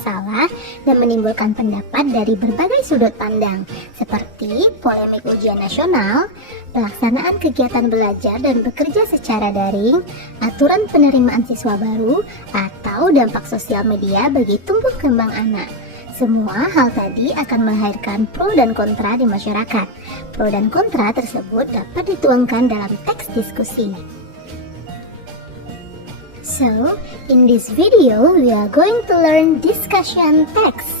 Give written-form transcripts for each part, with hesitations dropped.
masalah dan menimbulkan pendapat dari berbagai sudut pandang, seperti polemik ujian nasional, pelaksanaan kegiatan belajar dan bekerja secara daring, aturan penerimaan siswa baru, atau dampak sosial media bagi tumbuh kembang anak. Semua hal tadi akan melahirkan pro dan kontra di masyarakat. Pro dan kontra tersebut dapat dituangkan dalam teks diskusi. So, in this video, we are going to learn discussion text.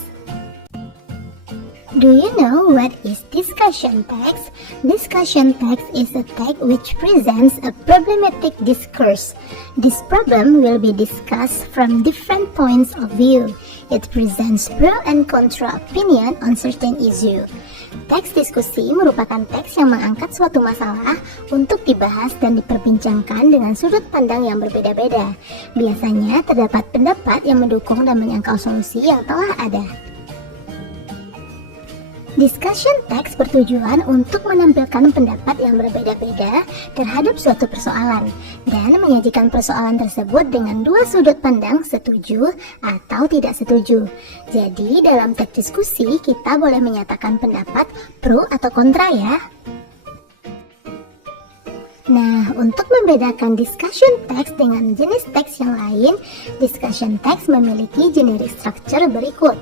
Do you know what is discussion text? Discussion text is a text which presents a problematic discourse. This problem will be discussed from different points of view. It presents pro and contra opinion on certain issue. Teks diskusi merupakan teks yang mengangkat suatu masalah untuk dibahas dan diperbincangkan dengan sudut pandang yang berbeda-beda. Biasanya terdapat pendapat yang mendukung dan menyangkal solusi yang telah ada. Discussion text bertujuan untuk menampilkan pendapat yang berbeda-beda terhadap suatu persoalan dan menyajikan persoalan tersebut dengan dua sudut pandang setuju atau tidak setuju. Jadi dalam teks diskusi kita boleh menyatakan pendapat pro atau kontra ya. Nah, untuk membedakan discussion text dengan jenis teks yang lain, discussion text memiliki generic structure berikut.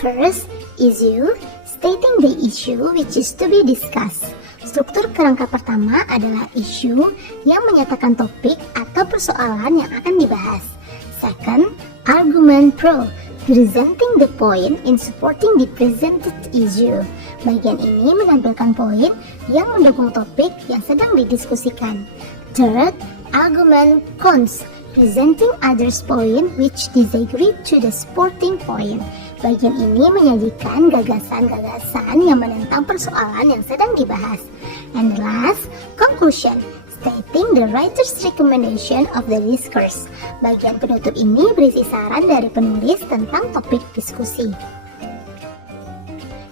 First, issue, stating the issue which is to be discussed. Struktur kerangka pertama adalah isu yang menyatakan topik atau persoalan yang akan dibahas. Second, argument pro, presenting the point in supporting the presented issue. Bagian ini menampilkan poin yang mendukung topik yang sedang didiskusikan. Third, argument cons, presenting others' point which disagree to the supporting point. Bagian ini menyajikan gagasan-gagasan yang menentang persoalan yang sedang dibahas. And last, conclusion, stating the writer's recommendation of the discourse. Bagian penutup ini berisi saran dari penulis tentang topik diskusi.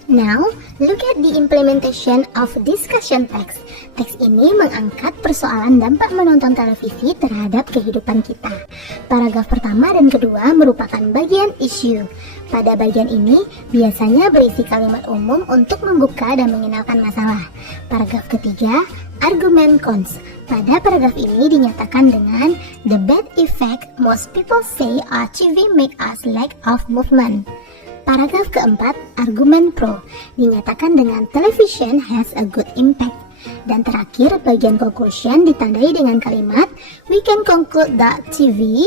Now, look at the implementation of discussion text. Teks ini mengangkat persoalan dampak menonton televisi terhadap kehidupan kita. Paragraf pertama dan kedua merupakan bagian issue. Pada bagian ini biasanya berisi kalimat umum untuk membuka dan mengenalkan masalah. Paragraf ketiga, argument cons. Pada paragraf ini dinyatakan dengan the bad effect most people say our TV make us lack of movement. Paragraf keempat, argumen pro, dinyatakan dengan television has a good impact. Dan terakhir, bagian conclusion ditandai dengan kalimat we can conclude that TV.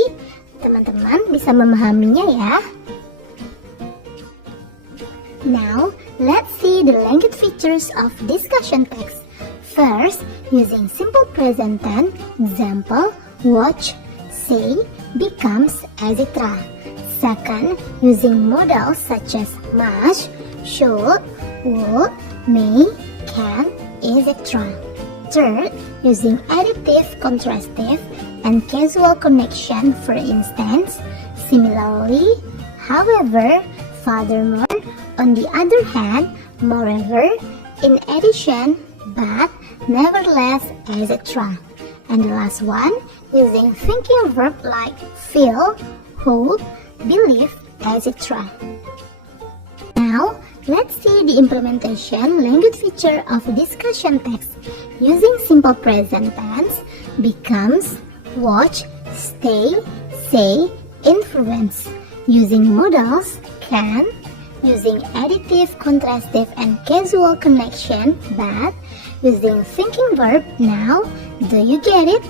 Teman-teman bisa memahaminya ya. Now, let's see the language features of discussion text. First, using simple present tense, example, watch, say, becomes, etc. Second, using modals such as must, should, would, may, can, etc. Third, using additive, contrastive, and causal connection, for instance, similarly, however, furthermore, on the other hand, moreover, in addition, but, nevertheless, etc. And the last one, using thinking verb like feel, hope, believe, etc. Now, let's see the implementation language feature of discussion text. Using simple present tense, becomes, watch, stay, say, influence. Using modals, can. Using additive, contrastive, and causal connection, but. Using thinking verb, now. Do you get it?